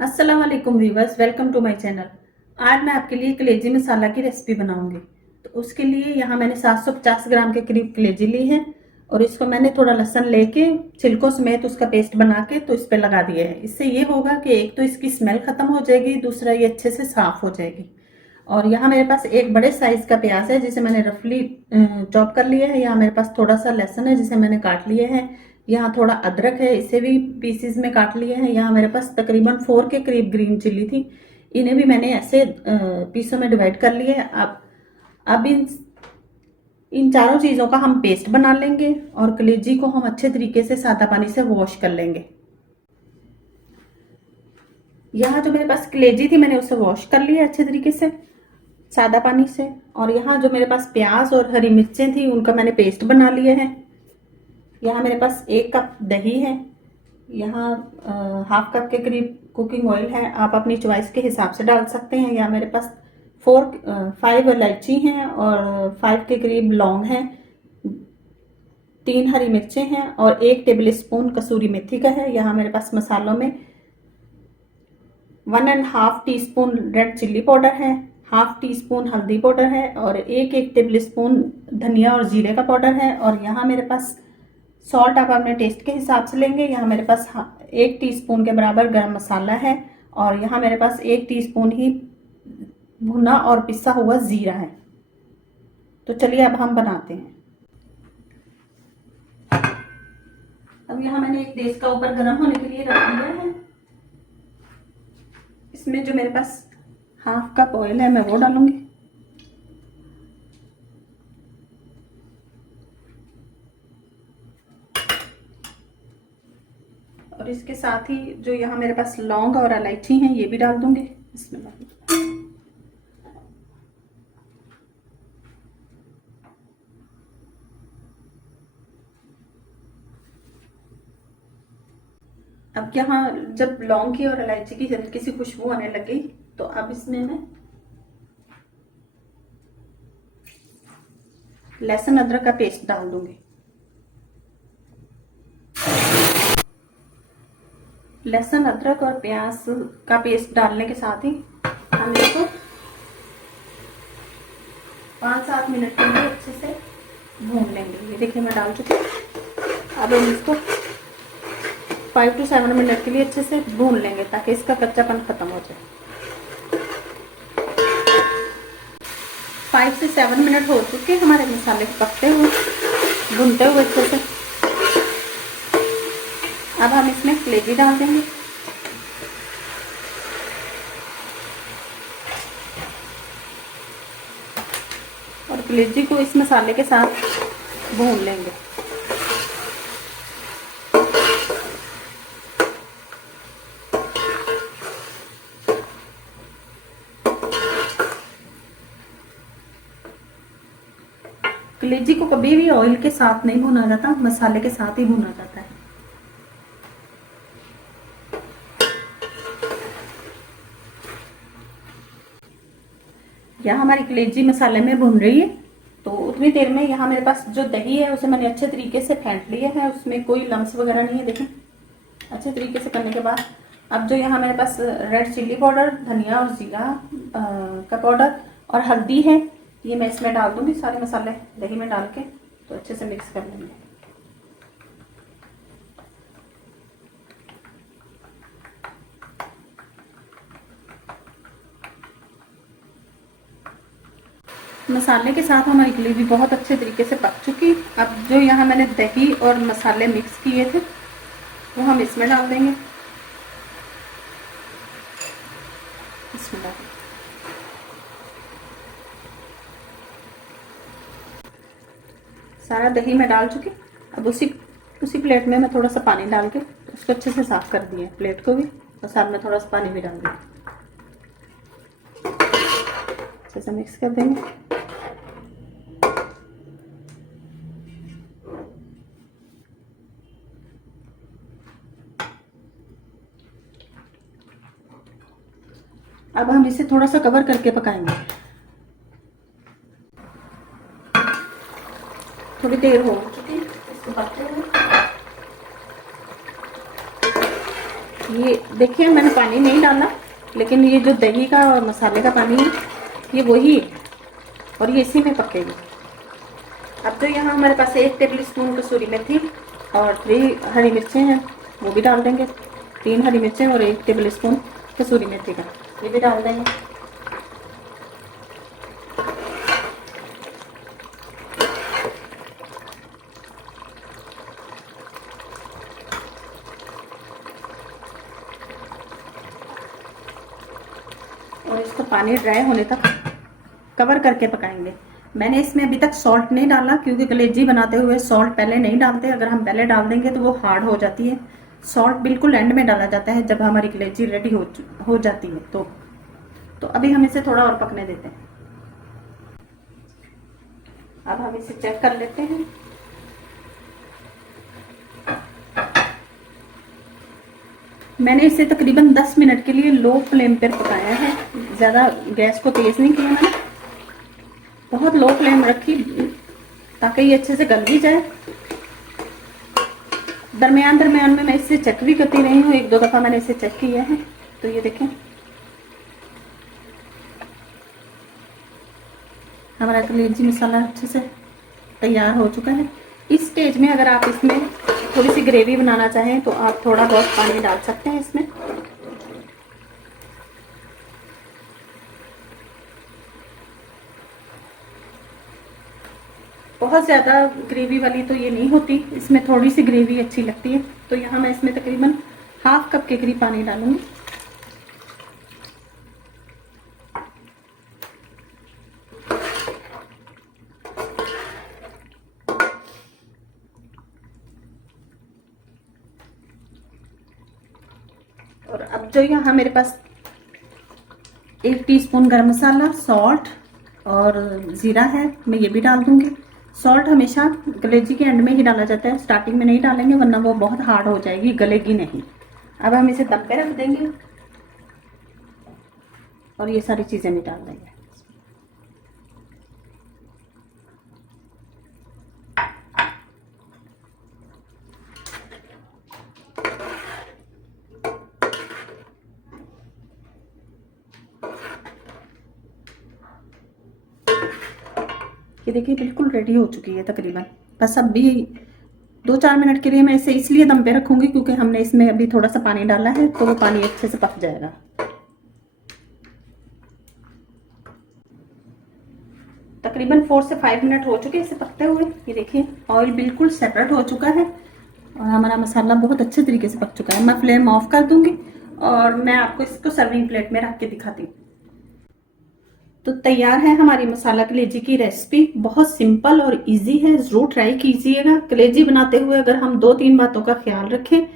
अस्सलाम वालेकुम viewers, welcome to my channel. आज मैं आपके लिए कलेजी मसाला की रेसिपी बनाऊंगी। तो उसके लिए यहाँ मैंने 750 ग्राम के करीब कलेजी ली है और इसको मैंने थोड़ा लहसुन लेके छिलकों समेत उसका पेस्ट बना के तो इस पे लगा दिया है। इससे ये होगा कि एक तो इसकी स्मेल खत्म हो जाएगी, दूसरा ये अच्छे से साफ हो जाएगी। और यहाँ मेरे पास एक बड़े साइज का प्याज है जिसे मैंने रफली चॉप कर लिया है। यहाँ मेरे पास थोड़ा सा लहसुन है जिसे मैंने काट लिया है। यहाँ थोड़ा अदरक है, इसे भी पीसीज में काट लिया है। यहाँ मेरे पास तकरीबन 4 के करीब ग्रीन चिल्ली थी, इन्हें भी मैंने ऐसे पीसों में डिवाइड कर लिया है। अब इन चारों चीज़ों का हम पेस्ट बना लेंगे और कलेजी को हम अच्छे तरीके से सादा पानी से वॉश कर लेंगे। यहाँ जो मेरे पास कलेजी थी मैंने उसे वॉश कर लिया अच्छे तरीके से सादा पानी से। और यहाँ जो मेरे पास प्याज और हरी मिर्चें थी उनका मैंने पेस्ट बना लिया है। यहाँ मेरे पास 1 कप दही है। यहाँ हाफ कप के करीब कुकिंग ऑयल है, आप अपनी चॉइस के हिसाब से डाल सकते हैं। यहाँ मेरे पास 5 इलायची हैं और 5 के करीब लौंग हैं, 3 हरी मिर्चें हैं और 1 टेबल स्पून कसूरी मेथी का है। यहाँ मेरे पास मसालों में 1.5 टीस्पून रेड चिल्ली पाउडर है, हाफ टी स्पून हल्दी पाउडर है और एक टेबल स्पून धनिया और जीरे का पाउडर है। और यहाँ मेरे पास सॉल्ट आप अपने टेस्ट के हिसाब से लेंगे। यहाँ मेरे पास 1 टीस्पून के बराबर गरम मसाला है और यहाँ मेरे पास 1 टीस्पून ही भुना और पिसा हुआ जीरा है। तो चलिए अब हम बनाते हैं। अब यहाँ मैंने एक देश का ऊपर गर्म होने के लिए रख दिया है। इसमें जो मेरे पास हाफ कप ऑयल है मैं वो डालूंगी। और इसके साथ ही जो यहाँ मेरे पास लौंग और इलायची हैं ये भी डाल दूंगी। इसमें अब यहाँ जब लौंग की और इलायची की हल्की सी खुशबू आने लगी तो अब इसमें मैं लहसुन अदरक का पेस्ट डाल दूंगी। लहसुन अदरक और प्याज का पेस्ट डालने के साथ ही हम इसको 5-7 मिनट के लिए अच्छे से भून लेंगे। ये देखिए मैं डाल चुकी हूँ। अब हम इसको 5 to 7 मिनट के लिए अच्छे से भून लेंगे ताकि इसका कच्चापन खत्म हो जाए। 5 से 7 मिनट हो चुके हमारे मसाले पकते हुए, भूनते हुए अच्छे से। अब हम इसमें कलेजी डाल देंगे। और कलेजी को इस मसाले के साथ भून लेंगे। कलेजी को कभी भी ऑयल के साथ नहीं भुना जाता, मसाले के साथ ही भुना जाता है। यहाँ हमारी कलेजी मसाले में भुन रही है। तो उतनी देर में यहाँ मेरे पास जो दही है उसे मैंने अच्छे तरीके से फेंट लिया है, उसमें कोई लम्स वगैरह नहीं है। देखें अच्छे तरीके से करने के बाद अब जो यहाँ मेरे पास रेड चिल्ली पाउडर, धनिया और जीरा का पाउडर और हल्दी है ये मैं इसमें डाल दूंगी। सारे मसाले दही में डाल के तो अच्छे से मिक्स कर लेंगे। मसाले के साथ हमारी ग्रेवी बहुत अच्छे तरीके से पक चुकी। अब जो यहाँ मैंने दही और मसाले मिक्स किए थे वो हम इसमें डाल देंगे। इसमें डाल सारा दही मैं डाल चुकी। अब उसी प्लेट में मैं थोड़ा सा पानी डाल के उसको अच्छे से साफ कर दिया, प्लेट को भी, और साथ में थोड़ा सा पानी भी डाल दिया। अच्छे से मिक्स कर देंगे। अब हम इसे थोड़ा सा कवर करके पकाएंगे। थोड़ी देर हो चुकी इसको पकते हुए। ये देखिए मैंने पानी नहीं डाला, लेकिन ये जो दही का और मसाले का पानी है ये वही है और ये इसी में पकेगी। अब जो यहाँ हमारे पास 1 टेबल स्पून कसूरी मेथी और 3 हरी मिर्चें हैं वो भी डाल देंगे। 3 हरी मिर्चें और 1 टेबल स्पून कसूरी मेथी का ये भी डाल देंगे। और इसको पानी ड्राई होने तक कवर करके पकाएंगे। मैंने इसमें अभी तक सॉल्ट नहीं डाला क्योंकि कलेजी बनाते हुए सॉल्ट पहले नहीं डालते। अगर हम पहले डाल देंगे तो वो हार्ड हो जाती है। सॉल्ट बिल्कुल एंड में डाला जाता है जब हमारी कलेजी रेडी हो जाती है। तो अभी हम इसे थोड़ा और पकने देते हैं। अब हम इसे चेक कर लेते हैं। मैंने इसे तकरीबन 10 मिनट के लिए लो फ्लेम पर पकाया है। ज़्यादा गैस को तेज़ नहीं किया मैंने, बहुत लो फ्लेम रखी ताकि ये अच्छे से गल भी जाए। दरमियान में मैं इसे चेक भी करती रही हूँ, 1-2 दफ़ा मैंने इसे चेक किया है। तो ये देखें हमारा कलेजी मसाला अच्छे से तैयार हो चुका है। इस स्टेज में अगर आप इसमें थोड़ी सी ग्रेवी बनाना चाहें तो आप थोड़ा बहुत पानी डाल सकते हैं इसमें। बहुत ज़्यादा ग्रेवी वाली तो ये नहीं होती, इसमें थोड़ी सी ग्रेवी अच्छी लगती है। तो यहाँ मैं इसमें तकरीबन ½ कप के करीब पानी डालूंगी। और अब जो यहाँ मेरे पास 1 टीस्पून गरम मसाला, सॉल्ट और ज़ीरा है, मैं ये भी डाल दूंगी। सॉल्ट हमेशा कलेजी के एंड में ही डाला जाता है, स्टार्टिंग में नहीं डालेंगे वरना वो बहुत हार्ड हो जाएगी, गलेगी नहीं। अब हम इसे दम पे रख देंगे और ये सारी चीज़ें भी डाल देंगे। ये देखिए बिल्कुल रेडी हो चुकी है तकरीबन। बस अब भी 2-4 मिनट के लिए मैं इसे इसलिए दम पे रखूंगी क्योंकि हमने इसमें अभी थोड़ा सा पानी डाला है तो वो पानी अच्छे से पक जाएगा। तकरीबन 4 से 5 मिनट हो चुके इसे पकते हुए। ये देखिए ऑयल बिल्कुल सेपरेट हो चुका है और हमारा मसाला बहुत अच्छे तरीके से पक चुका है। मैं फ्लेम ऑफ कर दूंगी और मैं आपको इसको सर्विंग प्लेट में रख के दिखाती हूँ। तो तैयार है हमारी मसाला कलेजी की रेसिपी। बहुत सिंपल और इजी है, ज़रूर ट्राई कीजिएगा। कलेजी बनाते हुए अगर हम 2-3 बातों का ख्याल रखें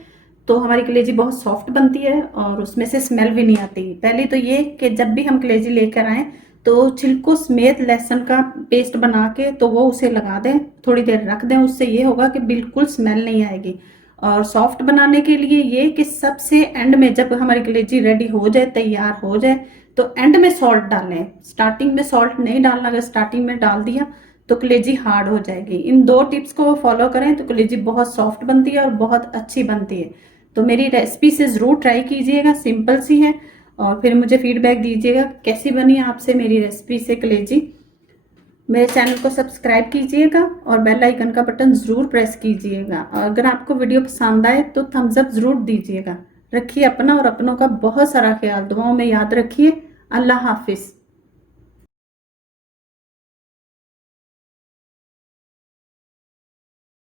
तो हमारी कलेजी बहुत सॉफ्ट बनती है और उसमें से स्मेल भी नहीं आती। पहले तो ये कि जब भी हम कलेजी लेकर आएँ तो छिलकों समेत लहसुन का पेस्ट बना के तो वो उसे लगा दें, थोड़ी देर रख दें। उससे ये होगा कि बिल्कुल स्मेल नहीं आएगी। और सॉफ्ट बनाने के लिए ये कि सबसे एंड में जब हमारी कलेजी रेडी हो जाए, तैयार हो जाए, तो एंड में सॉल्ट डालें। स्टार्टिंग में सॉल्ट नहीं डालना, अगर स्टार्टिंग में डाल दिया तो कलेजी हार्ड हो जाएगी। इन 2 टिप्स को फॉलो करें तो कलेजी बहुत सॉफ्ट बनती है और बहुत अच्छी बनती है। तो मेरी रेसिपी से ज़रूर ट्राई कीजिएगा, सिंपल सी है। और फिर मुझे फीडबैक दीजिएगा कैसी बनी आपसे मेरी रेसिपी से कलेजी। मेरे चैनल को सब्सक्राइब कीजिएगा और बेल आइकन का बटन ज़रूर प्रेस कीजिएगा। और अगर आपको वीडियो पसंद आए तो थम्स अप ज़रूर दीजिएगा। रखिए अपना और अपनों का बहुत सारा ख्याल, दुआओं में याद रखिए। अल्लाह हाफिज़।